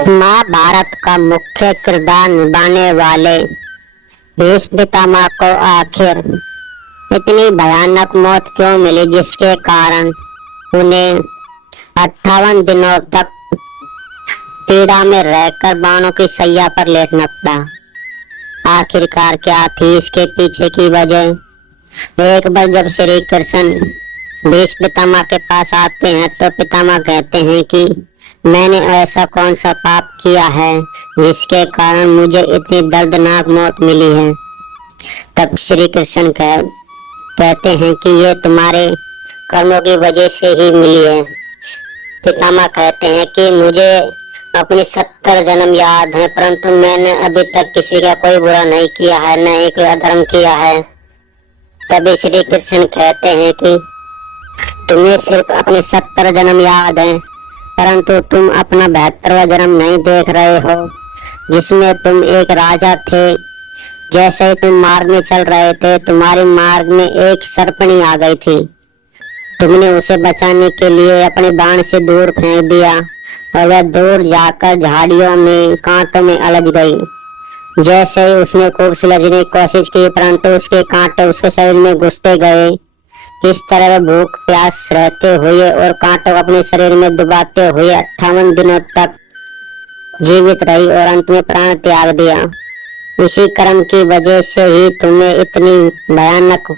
महाभारत का मुख्य किरदार निभाने वाले भीष्म पितामह को आखिर इतनी भयानक मौत क्यों मिली, जिसके कारण उन्हें 58 दिनों तक पीड़ा में रहकर बाणों की सैया पर लेटना पड़ा। आखिरकार क्या थी इसके पीछे की वजह? एक बार जब श्री कृष्ण भीष्म पितामह के पास आते हैं तो पितामह कहते हैं कि मैंने ऐसा कौन सा पाप किया है जिसके कारण मुझे इतनी दर्दनाक मौत मिली है। तब श्री कृष्ण कहते हैं कि ये तुम्हारे कर्मों की वजह से ही मिली है। पितामह कहते हैं कि मुझे अपनी 70 जन्म याद है, परंतु मैंने अभी तक किसी का कोई बुरा नहीं किया है, न ही कोई अधर्म किया है। तभी श्री कृष्ण कहते हैं कि तुम्हें सिर्फ अपने 70 जन्म याद है, परंतु तुम अपना 72वां जन्म नहीं देख रहे हो, जिसमें तुम एक राजा थे। जैसे ही तुम मार्ग में चल रहे थे, तुम्हारे मार्ग में एक सर्पणी आ गई थी। तुमने उसे बचाने के लिए अपने बाण से दूर फेंक दिया और वह दूर जाकर झाड़ियों में कांटों में उलझ गई। जैसे ही उसने खूब सुलझने की कोशिश की, परंतु उसके कांटे उसके शरीर में घुसते गए। इस तरह वह भूख प्यास रहते हुए और कांटों को अपने शरीर में डुबाते हुए 58 दिनों तक जीवित रही और अंत में प्राण त्याग दिया। इसी कर्म की वजह से ही तुम्हें इतनी भयानक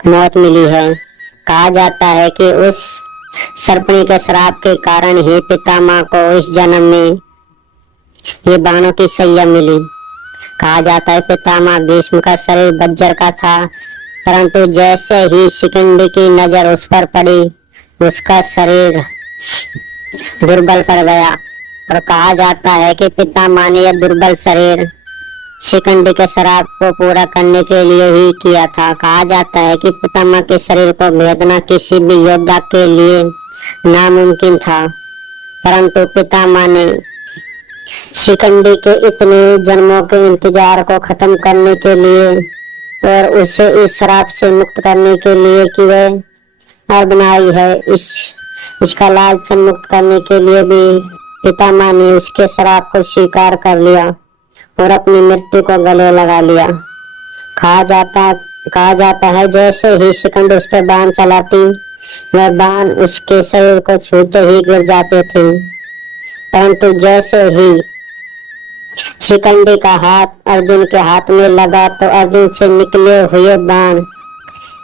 मौत मिली है। कहा जाता है कि उस सर्पणी के श्राप के कारण ही पितामह को इस जन्म में ये बाणों की सैया मिली। कहा जाता है पितामह भीष्म का शरीर वज्र का था, परंतु जैसे ही शिखंडी की नजर उस पर पड़ी, उसका शरीर दुर्बल पड़ गया। और कहा जाता है कि पितामह ने यह दुर्बल शरीर शिखंडी के श्राप को पूरा करने के लिए ही किया था। कहा जाता है कि पितामह के शरीर को भेदना किसी भी योद्धा के लिए नामुमकिन था, परंतु पितामह ने शिखंडी के इतने जन्मों के इंतजार को खत्म करने के लिए और उसे इस श्राप से मुक्त करने के लिए कि वह बनाई है, इसका लालच मुक्त करने के लिए भी पितामह ने उसके श्राप को स्वीकार कर लिया और अपनी मृत्यु को गले लगा लिया। कहा जाता है जैसे ही शिखंडी उस पर बाण चलाती, वह बाण उसके शरीर को छूते ही गिर जाते थे, परंतु जैसे ही शिखंडी का हाथ अर्जुन के हाथ में लगा तो अर्जुन से निकले हुए बाण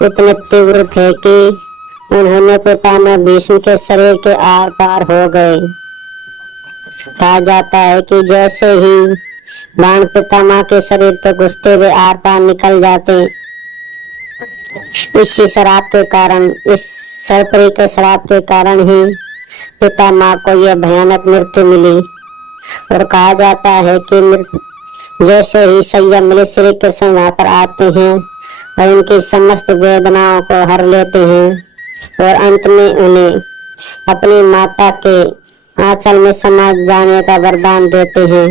इतने तीव्र थे कि उन्होंने पितामह भीष्म के शरीर के आर पार हो गए। कहा जाता है कि जैसे ही बाण पितामह के शरीर पर घुसते हुए आर पार निकल जाते, इसी श्राप के कारण, इस सर्पणी के श्राप के कारण ही पितामह को यह भयानक मृत्यु मिली। और कहा जाता है कि जैसे ही सैया मिले, श्री कृष्ण वहां पर आते हैं और उनकी समस्त वेदनाओं को हर लेते हैं और अंत में उन्हें अपनी माता के आंचल में समा जाने का वरदान देते हैं।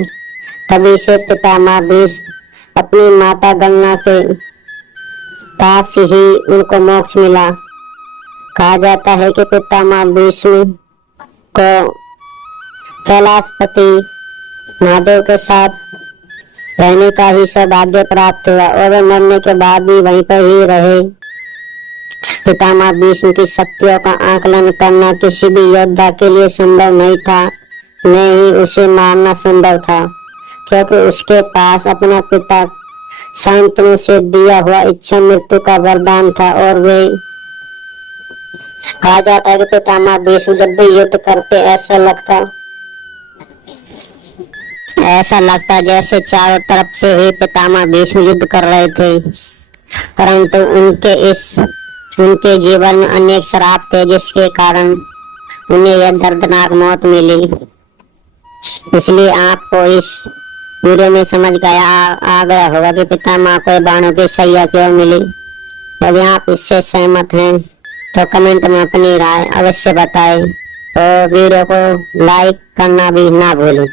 तभी से पितामह भीष्म अपनी माता गंगा के पास ही उनको मोक्ष मिला। कहा जाता है कि पितामह भीष्म को कैलाशपति महादेव के साथ रहने का ही सौभाग्य प्राप्त हुआ और वे मरने के बाद भी वहीं पर ही रहे। पितामह भीष्म की शक्तियों का आकलन करना किसी भी योद्धा के लिए संभव नहीं था, न ही उसे मारना संभव था, क्योंकि उसके पास अपना पिता शांतनु से दिया हुआ इच्छा मृत्यु का वरदान था। और वे कहा जाता है कि पितामह भीष्म जब भी युद्ध करते ऐसा लगता जैसे चारों तरफ से ही पितामह भीष्म युद्ध कर रहे थे, परंतु उनके जीवन में अनेक श्राप थे जिसके कारण उन्हें यह दर्दनाक मौत मिली। इसलिए आपको इस वीडियो में समझ आ गया होगा कि पितामह को बाणों की सैया क्यों मिली। यदि आप इससे सहमत हैं तो कमेंट में अपनी राय अवश्य बताएं और वीडियो को लाइक करना भी ना भूलें।